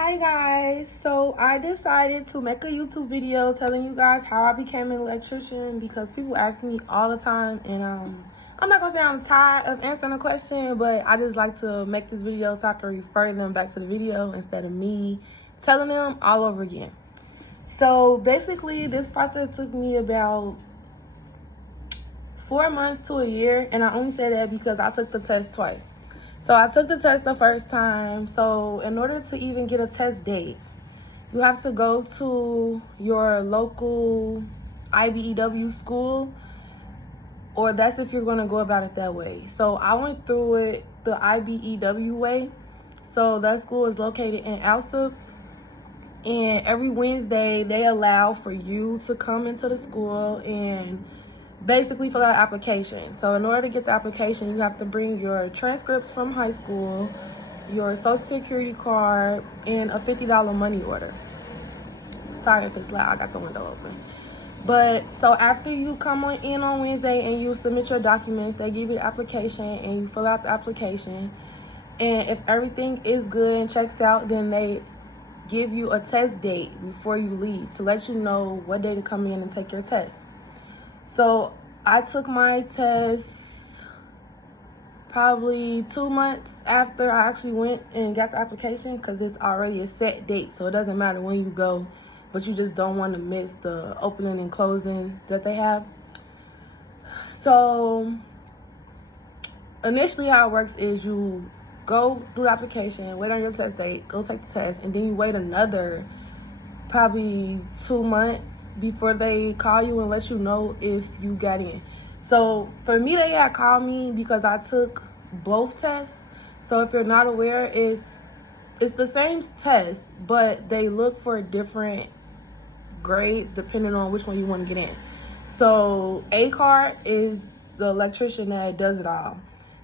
Hi guys, so I decided to make a YouTube video telling you guys how I became an electrician because people ask me all the time, and I'm not gonna say I'm tired of answering the question, but I just like to make this video so I can refer them back to the video instead of me telling them all over again. So basically this process took me about 4 months to a year, and I only say that because I took the test twice. So I took the test the first time. So in order to even get a test date, you have to go to your local IBEW school, or that's if you're going to go about it that way. So I went through it the IBEW way. So that school is located in Alsop, and every Wednesday they allow for you to come into the school and basically fill out an application. So in order to get the application, you have to bring your transcripts from high school, your social security card, and a $50 money order. Sorry if it's loud, I got the window open. But so after you come in on Wednesday and you submit your documents, they give you the application and you fill out the application. And if everything is good and checks out, then they give you a test date before you leave to let you know what day to come in and take your test. So I took my test probably 2 months after I actually went and got the application, because it's already a set date. So it doesn't matter when you go, but you just don't want to miss the opening and closing that they have. So initially how it works is you go do the application, wait on your test date, go take the test, and then you wait another probably 2 months before they call you and let you know if you got in. So for me, they had called me because I took both tests. So if you're not aware, it's the same test, but they look for different grades depending on which one you want to get in. So A card is the electrician that does it all,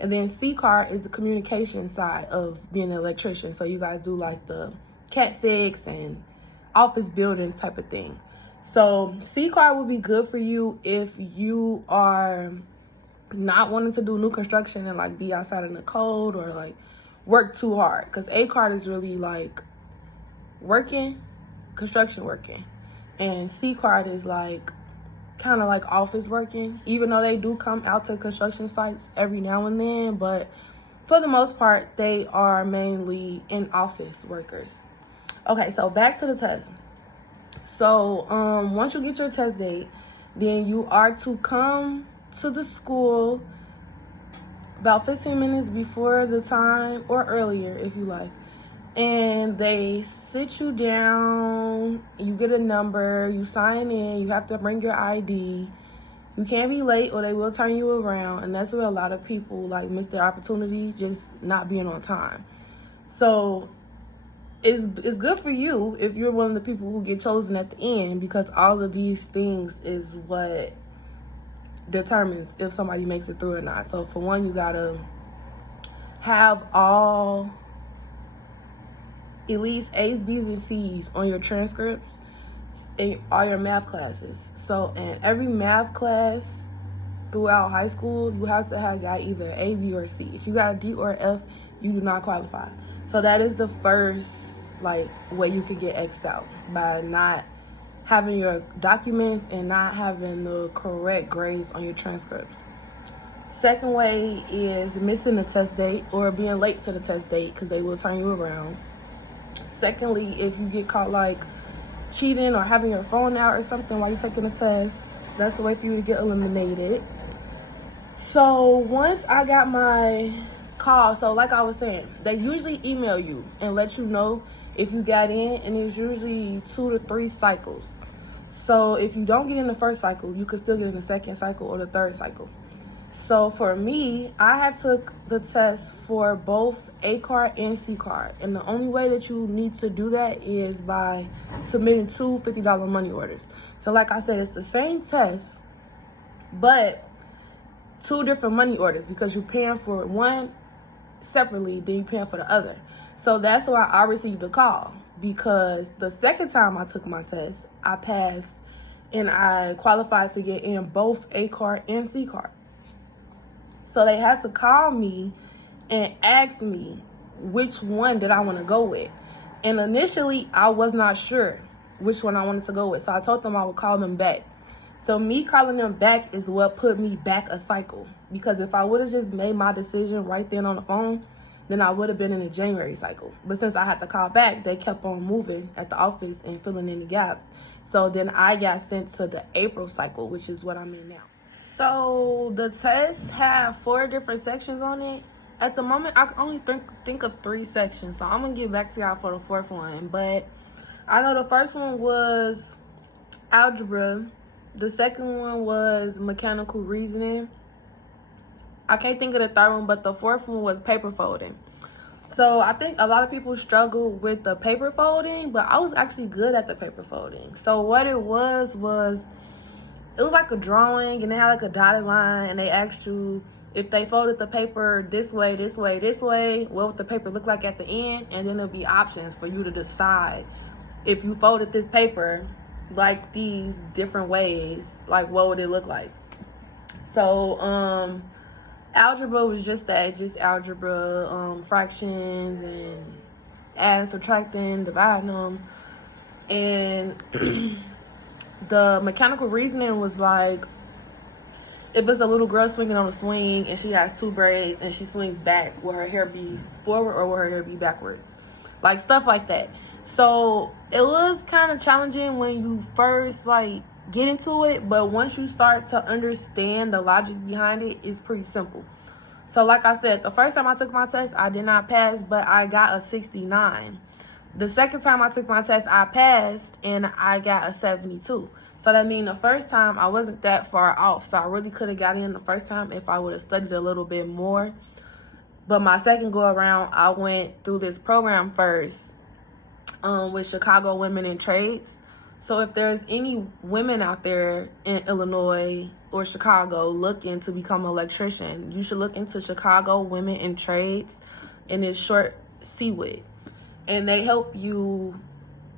and then C card is the communication side of being an electrician. So you guys do like the Cat 6 and office building type of thing. So C card would be good for you if you are not wanting to do new construction and like be outside in the cold or like work too hard, because A card is really like construction working, and C card is like kind of like office working, even though they do come out to construction sites every now and then, but for the most part they are mainly in office workers. Okay, so back to the test. So once you get your test date, then you are to come to the school about 15 minutes before the time, or earlier if you like, and they sit you down, you get a number, you sign in, you have to bring your ID. You can't be late or they will turn you around, and that's where a lot of people like miss their opportunity, just not being on time. So it's good for you if you're one of the people who get chosen at the end, because all of these things is what determines if somebody makes it through or not. So for one, you gotta have all at least A's, B's, and C's on your transcripts in all your math classes. So in every math class throughout high school, you have to have got either A, B, or C. If you got a D or F, you do not qualify. So that is the first like way you can get X'd out, by not having your documents and not having the correct grades on your transcripts. Second way is missing the test date or being late to the test date, because they will turn you around. Secondly, if you get caught like cheating or having your phone out or something while you're taking the test, that's the way for you to get eliminated. So once I got my call, so like I was saying, they usually email you and let you know if you got in, and it's usually 2 to 3 cycles. So if you don't get in the first cycle, you could still get in the second cycle or the third cycle. So for me, I had took the test for both A card and C card, and the only way that you need to do that is by submitting 2 $50 money orders. So like I said, it's the same test, but 2 different money orders, because you're paying for one separately, then you're paying for the other. So that's why I received a call, because the second time I took my test, I passed and I qualified to get in both A card and C card. So they had to call me and ask me which one did I want to go with. And initially, I was not sure which one I wanted to go with. So I told them I would call them back. So me calling them back is what put me back a cycle. Because if I would have just made my decision right then on the phone, then I would have been in a January cycle. But since I had to call back, they kept on moving at the office and filling in the gaps. So then I got sent to the April cycle, which is what I'm in now. So the test have 4 different sections on it. At the moment, I can only think of 3 sections. So I'm going to get back to y'all for the 4th one. But I know the first one was algebra. The second one was mechanical reasoning. I can't think of the 3rd one, but the 4th one was paper folding. So I think a lot of people struggle with the paper folding, but I was actually good at the paper folding. So what it was like a drawing, and they had like a dotted line, and they asked you if they folded the paper this way, this way, this way, what would the paper look like at the end? And then there'll be options for you to decide if you folded this paper like these different ways, like what would it look like? So algebra was just that, just algebra, fractions and adding, subtracting, dividing them. And the mechanical reasoning was like, if it's a little girl swinging on a swing and she has 2 braids and she swings back, will her hair be forward or will her hair be backwards? Like stuff like that. So it was kind of challenging when you first like get into it, but once you start to understand the logic behind it, it's pretty simple. So like I said, the first time I took my test, I did not pass, but I got a 69. The second time I took my test, I passed and I got a 72. So that means the first time I wasn't that far off. So I really could have got in the first time if I would have studied a little bit more. But my second go around, I went through this program first with Chicago Women in Trades. So if there's any women out there in Illinois or Chicago looking to become an electrician, you should look into Chicago Women in Trades, and it's short CWIT. And they help you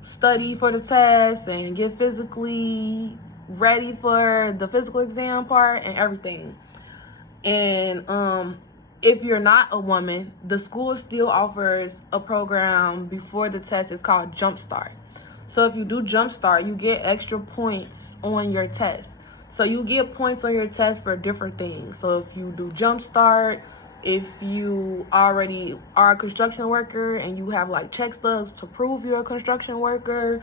study for the test and get physically ready for the physical exam part and everything. And if you're not a woman, the school still offers a program before the test. It's called Jumpstart. So if you do Jumpstart, you get extra points on your test. So you get points on your test for different things. So if you do Jumpstart, if you already are a construction worker and you have like check stubs to prove you're a construction worker,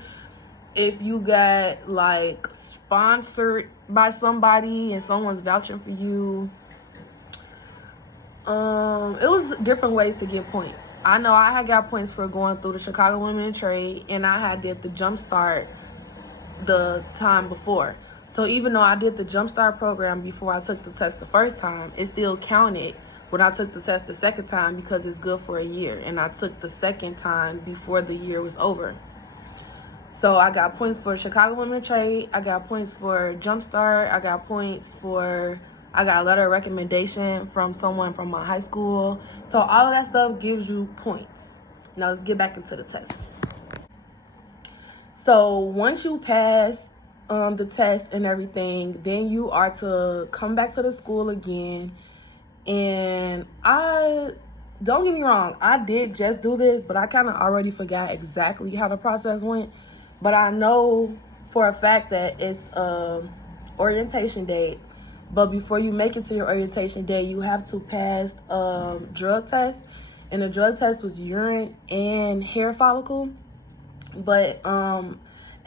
if you got like sponsored by somebody and someone's vouching for you, it was different ways to get points. I know I had got points for going through the Chicago Women in Trade, and I had did the Jumpstart the time before. So even though I did the Jumpstart program before I took the test the first time, it still counted when I took the test the second time because it's good for a year. And I took the second time before the year was over. So I got points for Chicago Women in Trade. I got points for Jumpstart. I got a letter of recommendation from someone from my high school. So all of that stuff gives you points. Now let's get back into the test. So once you pass the test and everything, then you are to come back to the school again. And don't get me wrong, I did just do this, but I kind of already forgot exactly how the process went. But I know for a fact that it's orientation day. But before you make it to your orientation day, you have to pass drug test. And the drug test was urine and hair follicle. But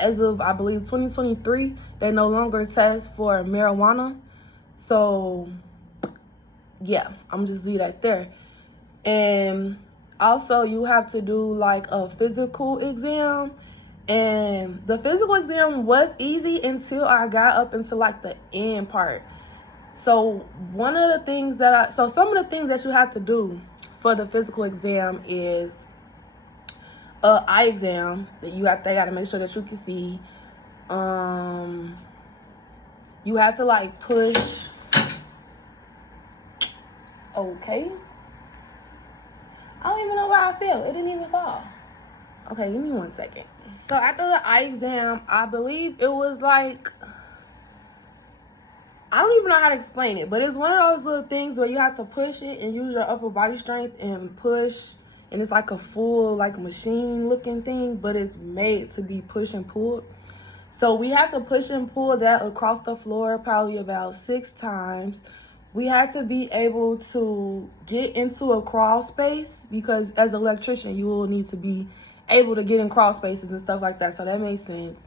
as of, I believe, 2023, they no longer test for marijuana. So, yeah, I'm just leave that there. And also, you have to do like a physical exam. And the physical exam was easy until I got up into like the end part. So some of the things that you have to do for the physical exam is eye exam that they got to make sure that you can see. You have to like push. Okay. I don't even know why I fell. It didn't even fall. Okay, give me 1 second. So after the eye exam, I believe it was like, I don't even know how to explain it, but it's one of those little things where you have to push it and use your upper body strength and push and it's like a full like machine looking thing, but it's made to be push and pulled. So we had to push and pull that across the floor probably about 6 times. We had to be able to get into a crawl space, because as an electrician, you will need to be able to get in crawl spaces and stuff like that. So that made sense.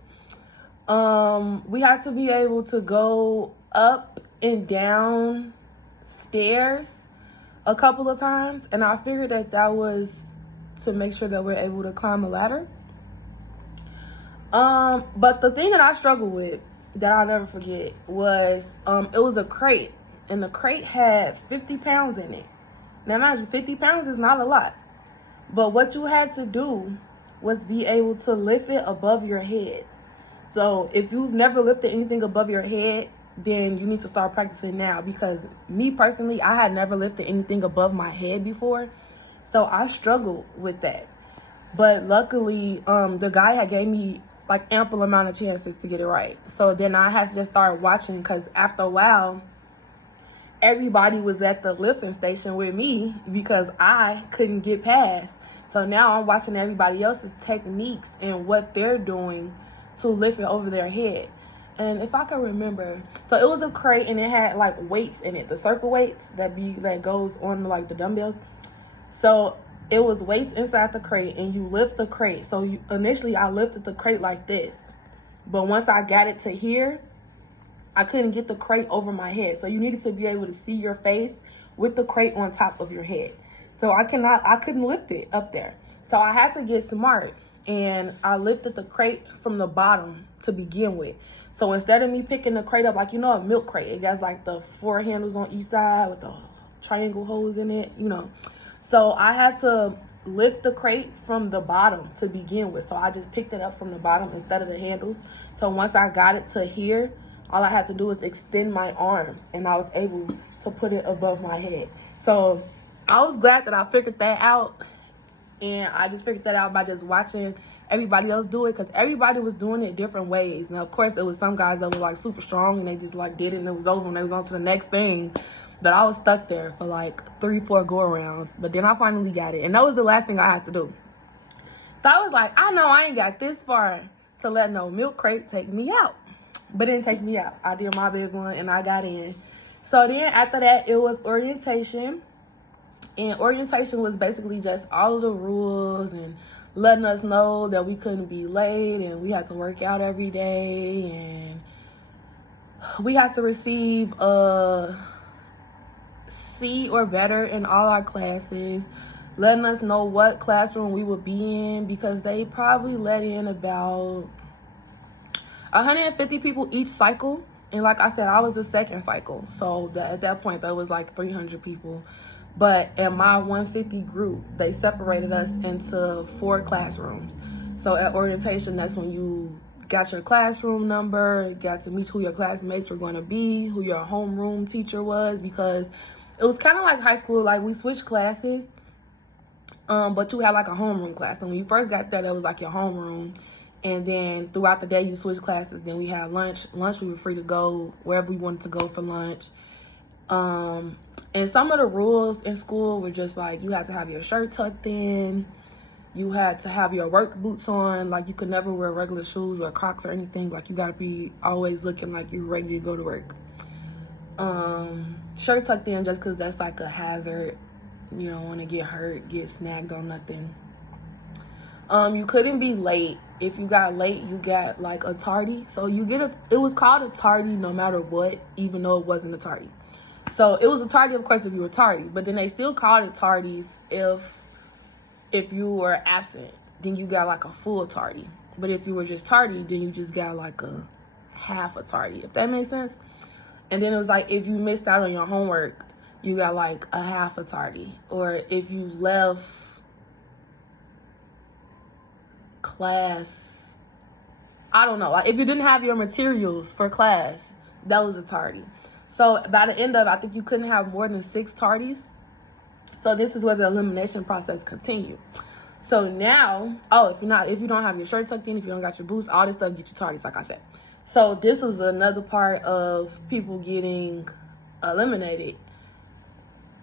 We had to be able to go up and down stairs a couple of times. And I figured that that was to make sure that we're able to climb a ladder. But the thing that I struggled with, that I'll never forget, was it was a crate. And the crate had 50 pounds in it. Now, mind you, 50 pounds is not a lot. But what you had to do was be able to lift it above your head. So if you've never lifted anything above your head, then you need to start practicing now. Because me personally, I had never lifted anything above my head before. So I struggled with that. But luckily, the guy had gave me like ample amount of chances to get it right. So then I had to just start watching, because after a while, everybody was at the lifting station with me because I couldn't get past. So now I'm watching everybody else's techniques and what they're doing to lift it over their head. And if I can remember, so it was a crate and it had like weights in it, the circle weights that goes on like the dumbbells. So it was weights inside the crate, and you lift the crate. So initially I lifted the crate like this, but once I got it to here, I couldn't get the crate over my head. So you needed to be able to see your face with the crate on top of your head. So I couldn't lift it up there. So I had to get smart, and I lifted the crate from the bottom to begin with. So instead of me picking the crate up, like, you know, a milk crate, it has like the 4 handles on each side with the triangle holes in it, you know. So I had to lift the crate from the bottom to begin with. So I just picked it up from the bottom instead of the handles. So once I got it to here, all I had to do was extend my arms, and I was able to put it above my head. So I was glad that I figured that out. And I just figured that out by just watching everybody else do it, because everybody was doing it different ways. Now, of course, it was some guys that were like super strong and they just like did it and it was over and they was on to the next thing. But I was stuck there for like 3-4 go-arounds. But then I finally got it. And that was the last thing I had to do. So I was like, I know I ain't got this far to let no milk crate take me out. But it didn't take me out. I did my big one and I got in. So then after that, it was orientation. And orientation was basically just all of the rules and letting us know that we couldn't be late and we had to work out every day. And we had to receive a C or better in all our classes, letting us know what classroom we would be in, because they probably let in about 150 people each cycle. And like I said, I was the second cycle. So at that point, that was like 300 people. But in my 150 group, they separated us into 4 classrooms. So at orientation, that's when you got your classroom number, got to meet who your classmates were going to be, who your homeroom teacher was, because it was kind of like high school. Like, we switched classes, but you had like a homeroom class. And when you first got there, that was like your homeroom. And then throughout the day, you switch classes. Then we had lunch. Lunch, we were free to go wherever we wanted to go for lunch. And some of the rules in school were just like, you had to have your shirt tucked in. You had to have your work boots on. Like, you could never wear regular shoes or Crocs or anything. Like, you got to be always looking like you're ready to go to work. Shirt tucked in just because that's like a hazard. You don't want to get hurt, get snagged on nothing. You couldn't be late. If you got late, you got like a tardy. So it was called a tardy no matter what, even though it wasn't a tardy. So it was a tardy, of course, if you were tardy. But then they still called it tardies if you were absent. Then you got like a full tardy. But if you were just tardy, then you just got like a half a tardy, if that makes sense. And then it was like, if you missed out on your homework, you got like a half a tardy. Or if you left class, I don't know, like if you didn't have your materials for class, that was a tardy. So by the end of it, I think you couldn't have more than 6 tardies. So this is where the elimination process continued. So now, if you don't have your shirt tucked in, if you don't got your boots, all this stuff get you tardies, like I said. So this was another part of people getting eliminated.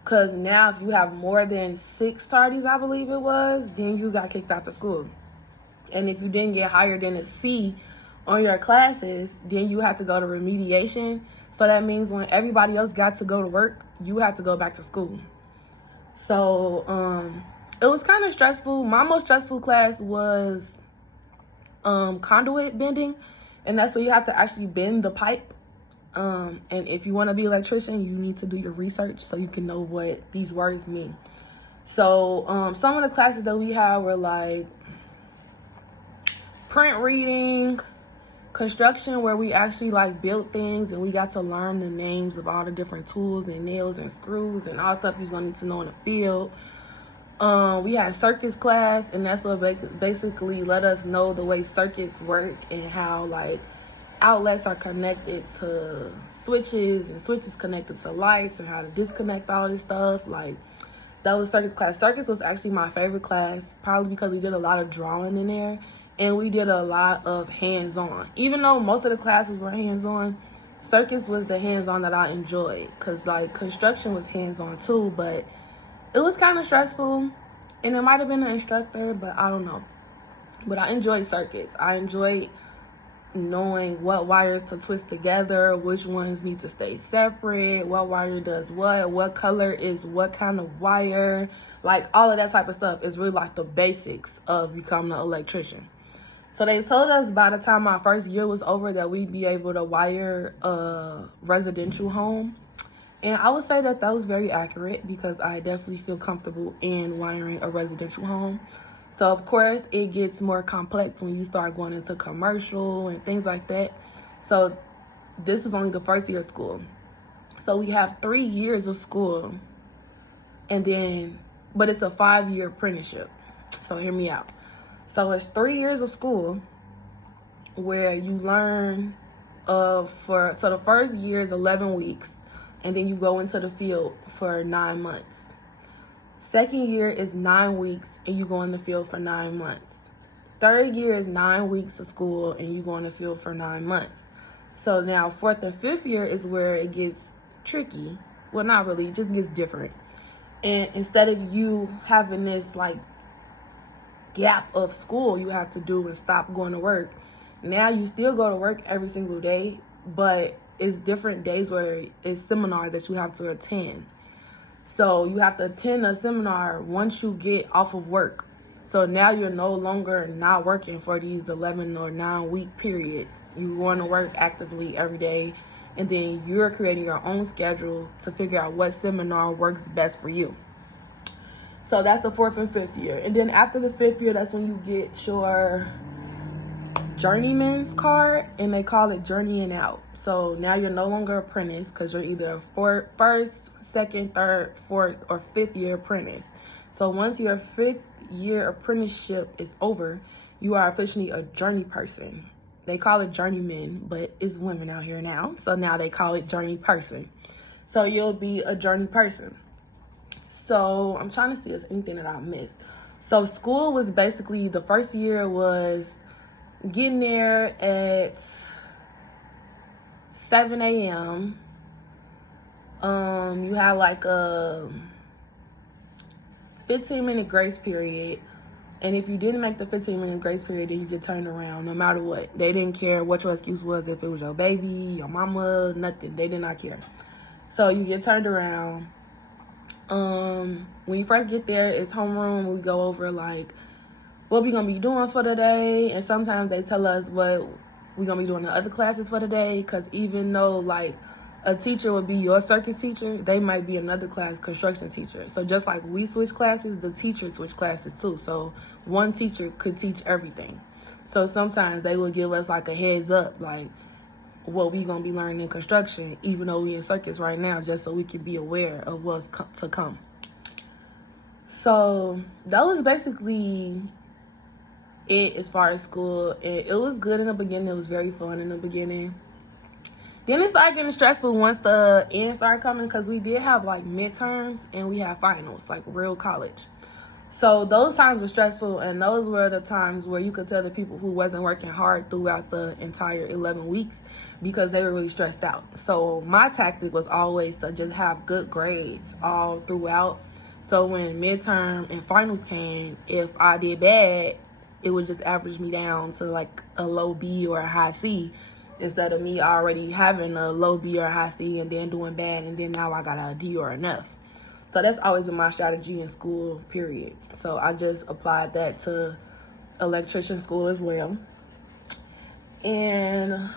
Because now if you have more than 6 tardies, I believe it was, then you got kicked out of school. And if you didn't get higher than a C on your classes, then you have to go to remediation. So that means when everybody else got to go to work, you had to go back to school. So it was kind of stressful. My most stressful class was conduit bending, and that's where you have to actually bend the pipe. And if you want to be an electrician, you need to do your research so you can know what these words mean. So some of the classes that we had were like print reading, construction, where we actually like built things and we got to learn the names of all the different tools and nails and screws and all stuff you're gonna need to know in the field. We had circuits class, and that's what basically let us know the way circuits work and how like outlets are connected to switches and switches connected to lights and how to disconnect all this stuff. Like, that was circuits class. Circuits was actually my favorite class, probably because we did a lot of drawing in there and we did a lot of hands-on. Even though most of the classes were hands-on, circuits was the hands-on that I enjoyed, because like construction was hands-on too, but it was kind of stressful, and it might have been the instructor, but I don't know. But I enjoyed circuits. I enjoyed knowing what wires to twist together, which ones need to stay separate, what wire does what color is what kind of wire. Like, all of that type of stuff is really like the basics of becoming an electrician. So they told us by the time our first year was over that we'd be able to wire a residential home. And I would say that that was very accurate, because I definitely feel comfortable in wiring a residential home. So, of course, it gets more complex when you start going into commercial and things like that. So this was only the first year of school. So we have 3 years of school, and then, but it's a 5-year apprenticeship. So hear me out. So it's 3 years of school where you learn so the first year is 11 weeks, and then you go into the field for 9 months. Second year is 9 weeks, and you go in the field for 9 months. Third year is 9 weeks of school, and you go in the field for 9 months. So now fourth and fifth year is where it gets tricky. Well, not really, it just gets different. And instead of you having this like gap of school you have to do and stop going to work, now you still go to work every single day, but it's different days where it's seminars that you have to attend. So you have to attend a seminar once you get off of work. So now you're no longer not working for these 11 or 9 week periods. You're going to work actively every day, and then you're creating your own schedule to figure out what seminar works best for you. So that's the fourth and fifth year. And then after the fifth year, that's when you get your journeyman's card, and they call it journeying out. So now you're no longer apprentice, because you're either a first, second, third, fourth, or fifth year apprentice. So once your 5th year apprenticeship is over, you are officially a journey person. They call it journeyman, but it's women out here now, so now they call it journey person. So you'll be a journey person. So I'm trying to see if there's anything that I missed. So school was basically, the first year was getting there at 7 a.m. You had like a 15-minute grace period. And if you didn't make the 15-minute grace period, then you get turned around no matter what. They didn't care what your excuse was, if it was your baby, your mama, nothing. They did not care. So you get turned around. When you first get there, it's homeroom. We go over like what we're going to be doing for the day. And sometimes they tell us what we're going to be doing in other classes for the day. Because even though like a teacher would be your circuit teacher, they might be another class construction teacher. So just like we switch classes, the teachers switch classes too. So one teacher could teach everything. So sometimes they will give us like a heads up, like what we gonna be learning in construction, even though we in circuits right now, just so we can be aware of what's to come. So that was basically it as far as school. It was good in the beginning. It was very fun in the beginning. Then it started getting stressful once the end started coming, because we did have like midterms and we had finals, like real college. So those times were stressful, and those were the times where you could tell the people who wasn't working hard throughout the entire 11 weeks because they were really stressed out. So my tactic was always to just have good grades all throughout. So when midterm and finals came, if I did bad, it would just average me down to like a low B or a high C, instead of me already having a low B or a high C and then doing bad, and then now I got a D or an F. So that's always been my strategy in school, period. So I just applied that to electrician school as well. And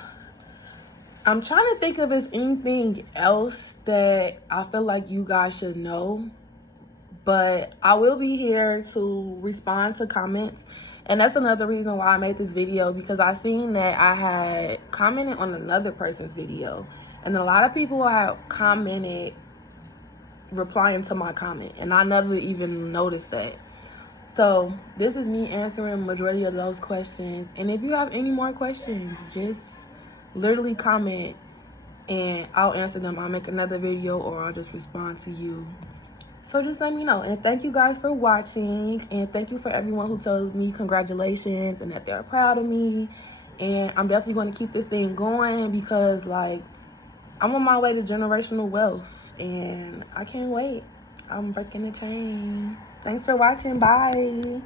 I'm trying to think if there's anything else that I feel like you guys should know. But I will be here to respond to comments. And that's another reason why I made this video, because I seen that I had commented on another person's video. And a lot of people have commented replying to my comment, and I never even noticed that. So this is me answering the majority of those questions. And if you have any more questions, just literally comment and I'll answer them. I'll make another video or I'll just respond to you. So just let me know. And thank you guys for watching, and thank you for everyone who told me congratulations and that they're proud of me. And I'm definitely going to keep this thing going, because like I'm on my way to generational wealth, and I can't wait. I'm breaking the chain. Thanks for watching. Bye.